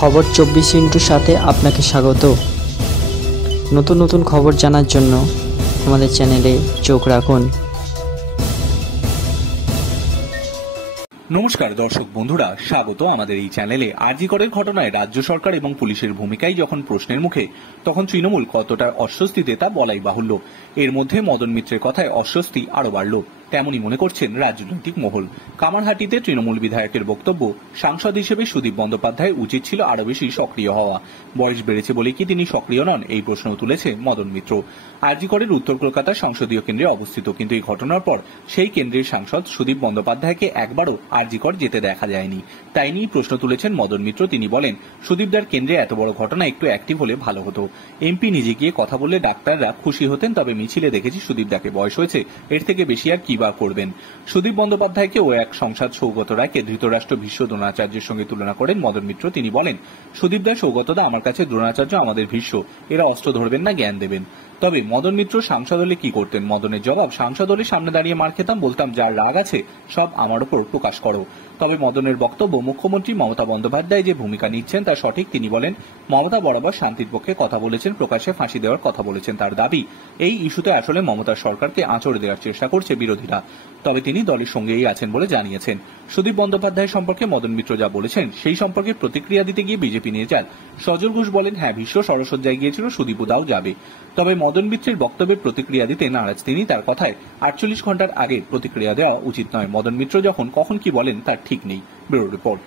খবর 24 সাথে আপনাকে স্বাগত। নতুন নতুন খবর জানার জন্য আমাদের চ্যানেলে চোখ রাখুন। নমস্কার দর্শক বন্ধুরা, স্বাগত আমাদের এই চ্যানেলে। আরজি করের ঘটনায় রাজ্য সরকার এবং পুলিশের ভূমিকাই যখন প্রশ্নের মুখে, তখন তৃণমূল কতটা অস্বস্তিতে তা বলাই বাহুল্য। এর মধ্যে মদন মিত্রের কথায় অস্বস্তি আরো বাড়ল, তেমনই মনে করছেন রাজনৈতিক মহল। কামারহাটিতে তৃণমূল বিধায়কের বক্তব্য, সাংসদ হিসেবে সুদীপ বন্দ্যোপাধ্যায় উচিত ছিল আরো বেশি সক্রিয় হওয়া। বয়স বেড়েছে বলে কি তিনি সক্রিয় নন, এই প্রশ্ন তুলেছে মদন মিত্র। আরজি করের উত্তর কলকাতার সংসদীয় কেন্দ্রে অবস্থিত, কিন্তু এই ঘটনার পর সেই কেন্দ্রের সাংসদ সুদীপ বন্দ্যোপাধ্যায়কে একবারও আরজি কর যেতে দেখা যায়নি। তাই নিয়ে প্রশ্ন তুলেছেন মদন মিত্র। তিনি বলেন, সুদীপদার কেন্দ্রে এত বড় ঘটনা একটু অ্যাক্টিভ হলে ভালো হতো। এমপি নিজে গিয়ে কথা বললে ডাক্তাররা খুশি হতেন, তবে মিছিলে দেখেছি সুদীপদাকে, বয়স হয়েছে, এর থেকে বেশি আর কি বা করবেন। সুদীপ বন্দ্যোপাধ্যায়কে ও এক সংসদ সৌগত রায়কে ধৃতরাষ্ট্র ভীষ্ম দ্রোণাচার্যের সঙ্গে তুলনা করেন মদন মিত্র। তিনি বলেন, সুদীপদা সৌগতদা আমার কাছে দ্রোণাচার্য, আমাদের ভীষ্ম, এরা অস্ত্র ধরবেন না, জ্ঞান দেবেন। তবে মদন মিত্র সাংসদ হলে কি করতেন? মদনের জবাব, সাংসদ হলে সামনে দাঁড়িয়ে মার খেতাম, বলতাম যার রাগ আছে সব আমার ওপর প্রকাশ করো। তবে মদনের বক্তব্য, মুখ্যমন্ত্রী মমতা বন্দ্যোপাধ্যায় যে ভূমিকা নিচ্ছেন তা সঠিক। তিনি বলেন, মমতা বরাবর শান্তির পক্ষে কথা বলেছেন, প্রকাশ্যে ফাঁসি দেওয়ার কথা বলেছেন। তার দাবি, এই ইস্যুতে আসলে মমতার সরকারকে আঁচড়ে দেওয়ার চেষ্টা করছে বিরোধীরা। তবে তিনি দলের সঙ্গেই আছেন বলে জানিয়েছেন। সুদীপ বন্দ্যোপাধ্যায় সম্পর্কে মদন মিত্র যা বলেছেন, সেই সম্পর্কে প্রতিক্রিয়া দিতে গিয়ে বিজেপি নিয়ে যান সজল ঘোষ বলেন, হ্যাঁ, ভীষ্ম সরসজ্জায় গিয়েছিল, সুদীপদাও যাবে। তবে মদন মিত্রের বক্তব্যের প্রতিক্রিয়া দিতে নারাজ তিনি। তার কথায় 48 ঘন্টার আগে প্রতিক্রিয়া দেওয়া উচিত নয়। মদন মিত্র যখন কখন কি বলেন তার ঠিক নেই। Bureau report.